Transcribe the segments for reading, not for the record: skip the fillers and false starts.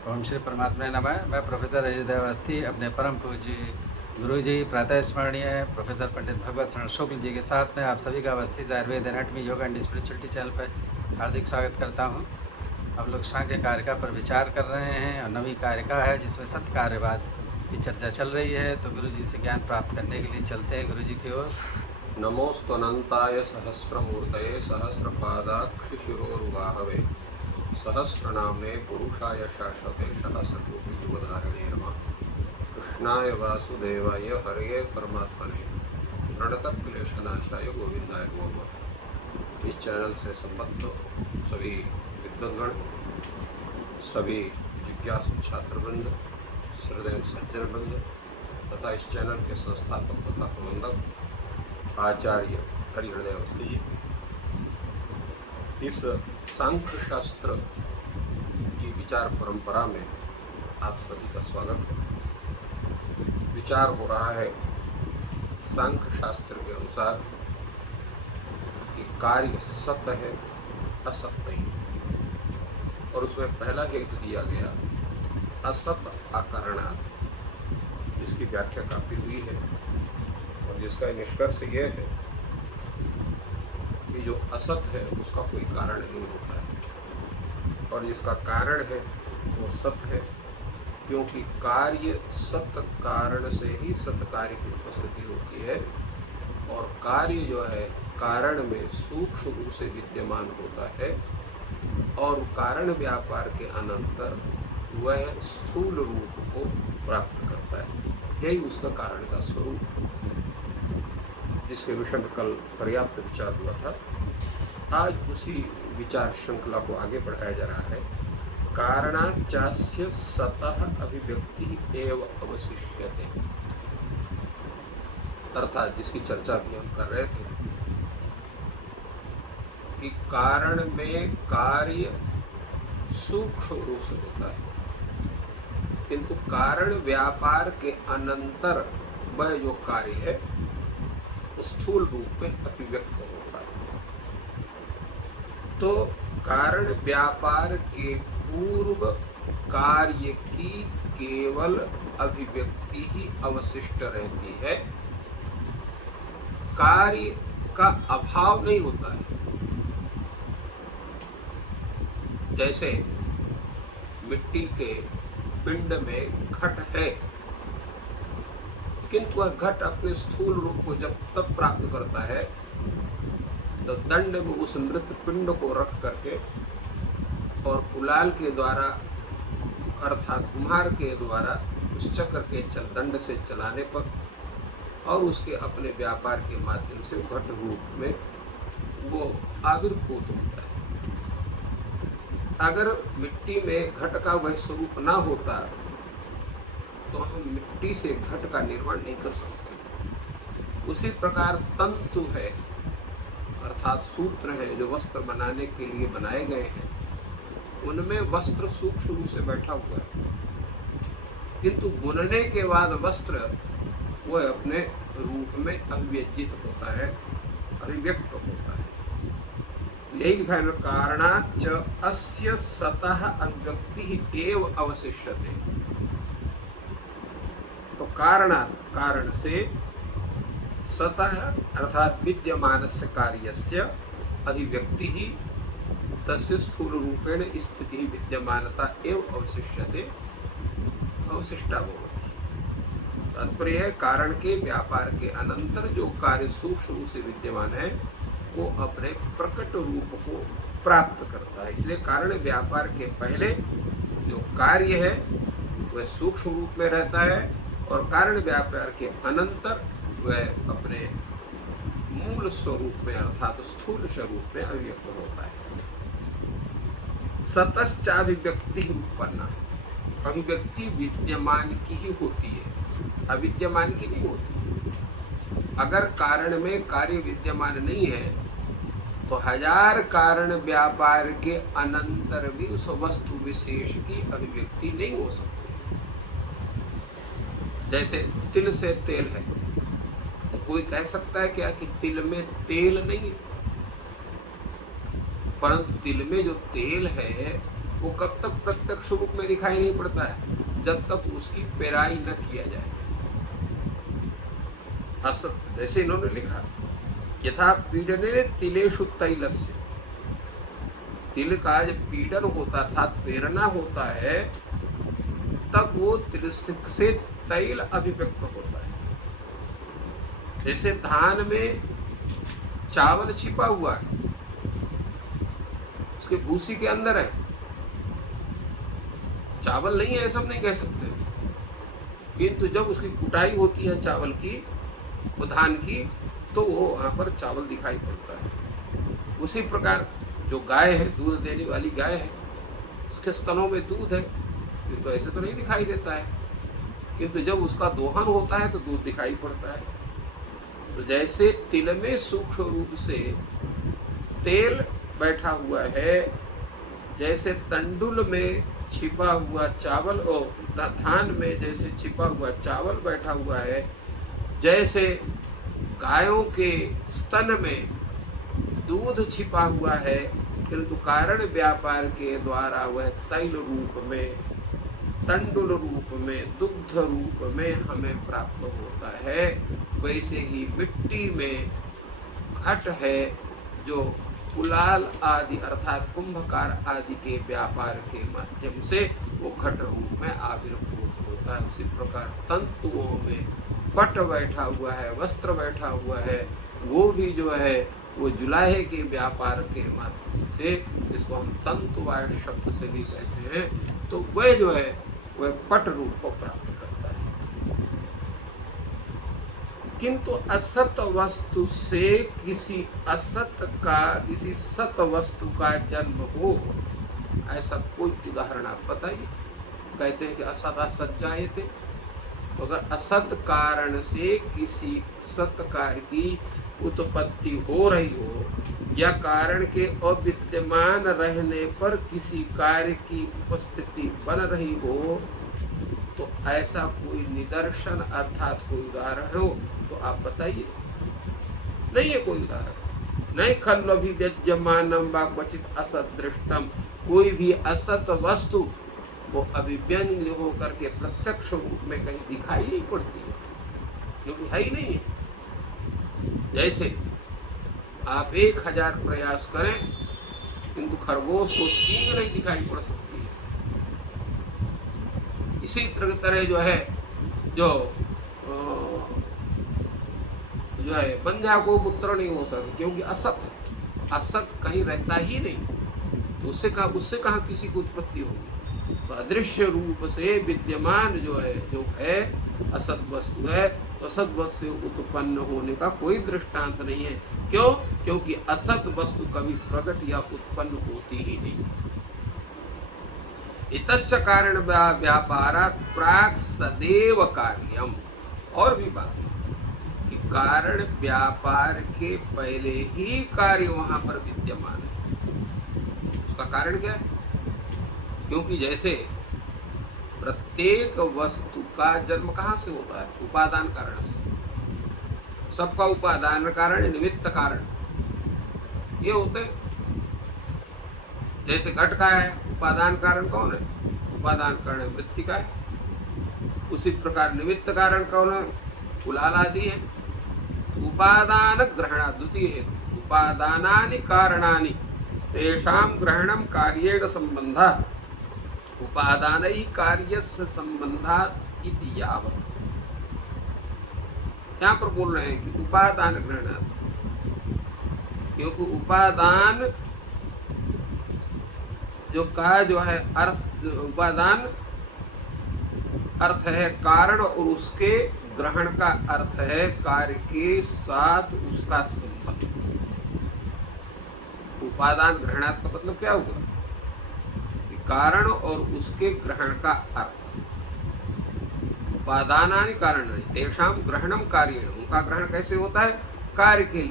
ओम श्री परमात्मा नमः। मैं प्रोफेसर अजय अवस्थी अपने परम पूज्य गुरु जी प्रातः स्मरणीय प्रोफेसर पंडित भगवत शरण शुक्ल जी के साथ में आप सभी का Awasthi Ayurveda anatomy yoga and spirituality channel पर हार्दिक स्वागत करता हूं। हम लोग सांख्य कारिका पर विचार कर रहे हैं और नवी कारिका है जिसमें सत्य कार्यवाद की चर्चा चल रही है। तो गुरु जी से ज्ञान प्राप्त करने के लिए चलते हैं गुरु जी की ओर। नमोस्तनंताय सहस्रमूर्तये सहस्रपादाक्षिशिरोरुबाहवे सहस्रनाम्ने पुरुषाय शाश्वते सहस्रकोटि युगधारिणे नमः। कृष्णाय वासुदेवाय हरये परमात्मने प्रणतक्लेशनाशाय गोविंदाय नमः। इस चैनल से संबद्ध सभी विद्वद्गण, सभी जिज्ञासु छात्रवृंद, श्रद्धेय सज्जनवृंद तथा इस चैनल के संस्थापक तथा प्रबंधक आचार्य हरिहृदय अवस्थी जी, इस सांख्य शास्त्र की विचार परंपरा में आप सभी का स्वागत है। विचार हो रहा है सांख्य शास्त्र के अनुसार कि कार्य सत्य है, असत नहीं। और उसमें पहला हेतु दिया गया असत अकारणात्, जिसकी व्याख्या काफी हुई है और जिसका निष्कर्ष ये है कि जो असत है उसका कोई कारण नहीं होता है और जिसका कारण है वो सत्य है, क्योंकि कार्य सत्य कारण से ही सत्य कार्य की उपस्थिति होती है और कार्य जो है कारण में सूक्ष्म रूप से विद्यमान होता है और कारण व्यापार के अनंतर वह स्थूल रूप को प्राप्त करता है। यही उसका कारण का स्वरूप है, जिसके विषय में कल पर्याप्त विचार हुआ था। आज उसी विचार श्रृंखला को आगे बढ़ाया जा रहा है। कारणाचास्य सतः अभिव्यक्ति एव अवशिष्यते, अर्थात जिसकी चर्चा भी हम कर रहे थे कि कारण में कार्य सूक्ष्म रूप से होता है, किंतु कारण व्यापार के अनंतर वह जो कार्य है स्थूल रूप में अभिव्यक्त होता है। तो कारण व्यापार के पूर्व कार्य की केवल अभिव्यक्ति ही अवशिष्ट रहती है, कार्य का अभाव नहीं होता है। जैसे मिट्टी के पिंड में घट है, किंतु वह घट अपने स्थूल रूप को जब तब प्राप्त करता है तो दंड में उस मृत पिंड को रख करके और कुलाल के द्वारा अर्थात कुम्हार के द्वारा उस चक्र के दंड से चलाने पर और उसके अपने व्यापार के माध्यम से घट रूप में वो आविर्भूत होता है। अगर मिट्टी में घट का वह स्वरूप ना होता तो हम मिट्टी से घट का निर्माण नहीं कर सकते। उसी प्रकार तंतु है अर्थात सूत्र है जो वस्त्र बनाने के लिए बनाए गए हैं, उनमें वस्त्र सूक्ष्म रूप से बैठा हुआ है, किंतु बुनने के बाद वस्त्र वह अपने रूप में अभिव्यंजित होता है, अभिव्यक्त होता है। यही लिखा है, कारणाच्च अस्य सतः अभिव्यक्ति एव अवशिष्यते। तो कारण से सतः अर्थात विद्यमानस्य कार्यस्य अभिव्यक्ति ही तस्य स्थूल रूपेण स्थिति विद्यमानता एव अवशिष्यते, अवशिष्टा भवति। तात्पर्य है कारण के व्यापार के अनंतर जो कार्य सूक्ष्म रूप से विद्यमान है वो अपने प्रकट रूप को प्राप्त करता है। इसलिए कारण व्यापार के पहले जो कार्य है वह सूक्ष्म रूप में रहता है और कारण व्यापार के अनंतर वह अपने मूल स्वरूप में अर्थात स्थूल स्वरूप में अभिव्यक्त होता है। सतश्चाभिव्यक्ति उत्पन्न, अभिव्यक्ति विद्यमान की ही होती है, अविद्यमान की नहीं होती। अगर कारण में कार्य विद्यमान नहीं है तो हजार कारण व्यापार के अनंतर भी उस वस्तु विशेष की अभिव्यक्ति नहीं हो सकती। जैसे तिल से तेल है, तो कोई कह सकता है क्या कि तिल में तेल नहीं है, परंतु तिल में जो तेल है वो कब तक प्रत्यक्ष रूप में दिखाई नहीं पड़ता है? जब तक उसकी पेराई न किया जाए। असत, जैसे इन्होंने लिखा, यथा पीडने तिलेषु तैलस्य, तिल का जब पीडन होता अर्थात पेरना होता है तब वो तिल से तैल अभिव्यक्त होता है। जैसे धान में चावल छिपा हुआ है, उसके भूसी के अंदर है, चावल नहीं है ऐसा हम नहीं कह सकते, किंतु जब उसकी कुटाई होती है चावल की, वो धान की, तो वो वहाँ पर चावल दिखाई पड़ता है। उसी प्रकार जो गाय है, दूध देने वाली गाय है, उसके स्तनों में दूध है, ये तो ऐसे तो नहीं दिखाई देता है, किंतु जब उसका दोहन होता है तो दूध दिखाई पड़ता है। तो जैसे तिल में सूक्ष्म रूप से तेल बैठा हुआ है, जैसे तंडुल में छिपा हुआ चावल और धान में जैसे छिपा हुआ चावल बैठा हुआ है, जैसे गायों के स्तन में दूध छिपा हुआ है, किंतु कारण व्यापार के द्वारा वह तैल रूप में, तंडुल रूप में, दुग्ध रूप में हमें प्राप्त होता है, वैसे ही मिट्टी में घट है जो कुलाल आदि अर्थात कुंभकार आदि के व्यापार के माध्यम से वो घट रूप में आविर्भूत होता है। उसी प्रकार तंतुओं में पट बैठा हुआ है, वस्त्र बैठा हुआ है, वो भी जो है वो जुलाहे के व्यापार के माध्यम से, जिसको हम तंतुवाय शब्द से भी कहते हैं, तो वह जो है वह पट रूप को प्राप्त करता है। किंतु असत वस्तु से किसी सत वस्तु का जन्म हो, ऐसा कोई उदाहरण आप बताइए। कहते हैं कि असत असत जायते, तो अगर असत कारण से किसी सत कार्य की उत्पत्ति हो रही हो, या कारण के अविद्यमान रहने पर किसी कार्य की उपस्थिति बन रही हो, तो ऐसा कोई निदर्शन अर्थात कोई उदाहरण हो तो आप बताइए। नहीं है कोई उदाहरण। नहीं खल्व अभिव्यज्यमानम वा क्वचित असत दृष्टम, कोई भी असत वस्तु वो अभिव्यंग्य होकर के प्रत्यक्ष रूप में कहीं दिखाई नहीं पड़ती है, क्योंकि है ही नहीं है। जैसे आप 1000 प्रयास करें किंतु खरगोश को सींग नहीं दिखाई पड़ सकती है। इसी तरह जो है जो है बंध्या को पुत्र नहीं हो सकता, क्योंकि असत है, असत कहीं रहता ही नहीं, तो उससे कहाँ किसी की उत्पत्ति होगी। तो अदृश्य रूप से विद्यमान जो है असत वस्तु है, तो असत वस्तु उत्पन्न होने का कोई दृष्टांत नहीं है। क्यों? क्योंकि असत वस्तु कभी प्रकट या उत्पन्न होती ही नहीं। इतस्य कारण व्यापारात् प्राक् सदैव कार्यम। और भी बात कि कारण व्यापार के पहले ही कार्य वहां पर विद्यमान है। उसका कारण क्या है? क्योंकि जैसे प्रत्येक वस्तु का जन्म कहाँ से होता है? उपादान कारण से। सबका उपादान कारण निमित्त कारण ये होते हैं। जैसे घट का है, उपादान कारण कौन है? उपादान कारण मृत्तिका है। उसी प्रकार निमित्त कारण कौन है? कुलाल आदि है। उपादान ग्रहणा द्वितीय हेतु, उपादानानि कारणानि तेषां ग्रहणं कार्येण संबंधः, उपादानै कार्यस्य संबंधात् इति यावत्। यहाँ पर बोल रहे हैं कि उपादान ग्रहणात्, क्योंकि उपादान जो है अर्थ, उपादान अर्थ है कारण, और उसके ग्रहण का अर्थ है कार्य के साथ उसका संबंध। उपादान ग्रहणात् का मतलब क्या हुआ? कारण और उसके ग्रहण का अर्थ। उपादानानि कारणानि तेषां ग्रहणं कार्येण, उनका ग्रहण कैसे होता है? कार्य के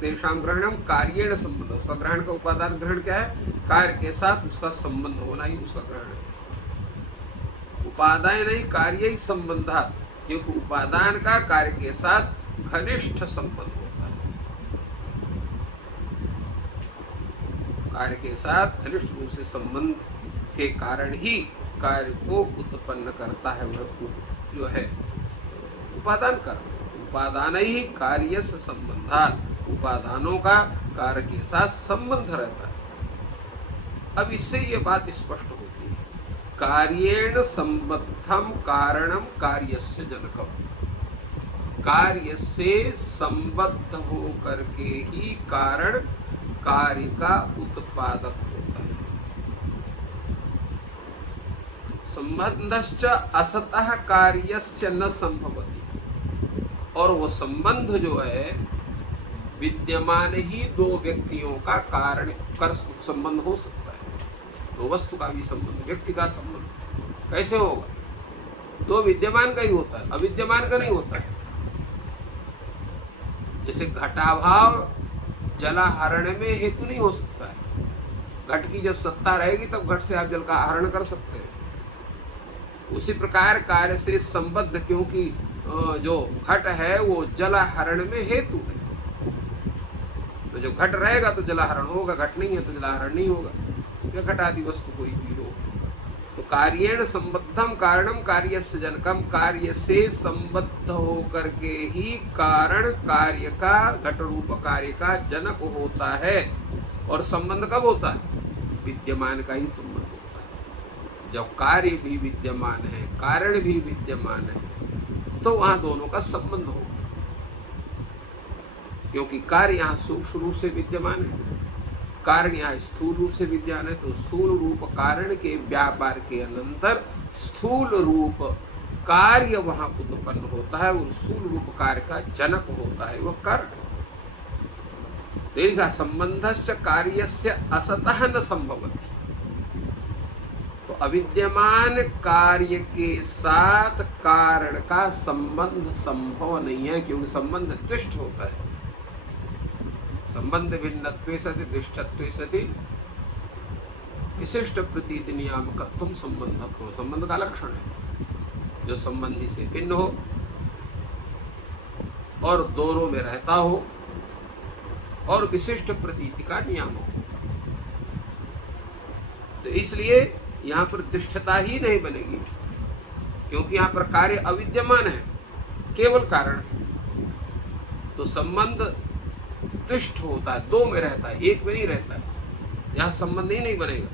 तेषां ग्रहणं कार्येण संबंध, उसका ग्रहण का उपादान ग्रहण क्या है? कार्य के साथ उसका संबंध होना ही उसका ग्रहण है। उपादान नहीं कार्य ही संबंध, क्योंकि उपादान का कार्य के साथ घनिष्ठ संबंध होता है। कार्य के साथ घनिष्ठ रूप से संबंध के कारण ही कार्य को उत्पन्न करता है, वह जो है उपादान कर्म। उपादान ही कार्य से संबंधात, उपादानों का कार्य के साथ संबंध रहता है। अब इससे ये बात स्पष्ट होती है, कार्येण संबद्धम कारणम कार्यस्य जनकम। कार्य से संबद्ध होकर के ही कारण कार्य का उत्पादक होता है। संबंधश्च असतः कार्यस्य न संभवति। और वो संबंध जो है विद्यमान ही दो व्यक्तियों का कारण कर संबंध हो सकता है। दो वस्तु का भी संबंध, व्यक्ति का संबंध कैसे होगा? दो विद्यमान का ही होता है, अविद्यमान का नहीं होता है। जैसे घटाभाव जलाहरण में हेतु नहीं हो सकता है। घट की जब सत्ता रहेगी तब घट से आप जल का आहरण कर सकते हैं। उसी प्रकार कार्य से संबद्ध, क्योंकि जो घट है वो जलाहरण में हेतु है। तो जो घट रहेगा तो जलाहरण होगा, घट नहीं है तो जलाहरण नहीं होगा, या घट आदि वस्तु कोई भी हो। तो कार्येण संबद्धम कारणम कार्यस्य जनकम। कार्य से संबद्ध होकर के ही कारण कार्य का, घट रूप कार्य का जनक होता है। और संबंध कब होता है? विद्यमान का ही संबंध होता है। जब कार्य भी विद्यमान है, कारण भी विद्यमान है, तो वहां दोनों का संबंध होगा। क्योंकि कार्य यहाँ सूक्ष्म रूप से विद्यमान है, कारण यहाँ स्थूल रूप से विद्यमान है। तो स्थूल रूप कारण के व्यापार के अनंतर स्थूल रूप कार्य वहां उत्पन्न होता है, और स्थूल रूप कार्य का जनक होता है वह कारण। देखा, संबंधश्च कार्यस्य असतः न संभवति। तो अविद्यमान कार्य के साथ कारण का संबंध संभव नहीं है, क्योंकि संबंध दुष्ट होता है। संबंध भिन्नत्वे सति दुष्टत्वे सति विशिष्ट प्रतीति नियामकत्वम संबंधत्व। संबंध का लक्षण है जो संबंधी से भिन्न हो और दोनों में रहता हो और विशिष्ट प्रतीति का नियामक हो। तो इसलिए यहाँ पर दुष्टता ही नहीं बनेगी, क्योंकि यहाँ पर कार्य अविद्यमान है, केवल कारण है। तो संबंध दुष्ट होता है, दो में रहता है, एक में नहीं रहता है। यहाँ संबंध ही नहीं बनेगा,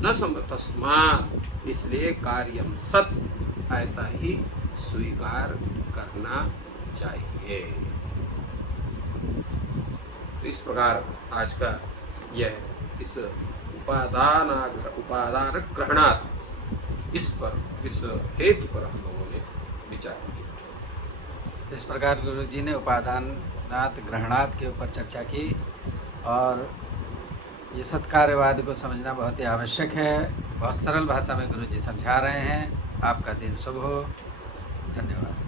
न संबंध। तस्मात्, इसलिए कार्यम सत, ऐसा ही स्वीकार करना चाहिए। तो इस प्रकार आज का यह इस उपादान ग्रहणात्, इस हेतु पर हम लोगों ने विचार किया। इस प्रकार गुरु जी ने उपादानात ग्रहणात के ऊपर चर्चा की, और ये सत्कार्यवाद को समझना बहुत ही आवश्यक है। बहुत सरल भाषा में गुरु जी समझा रहे हैं। आपका दिन शुभ हो। धन्यवाद।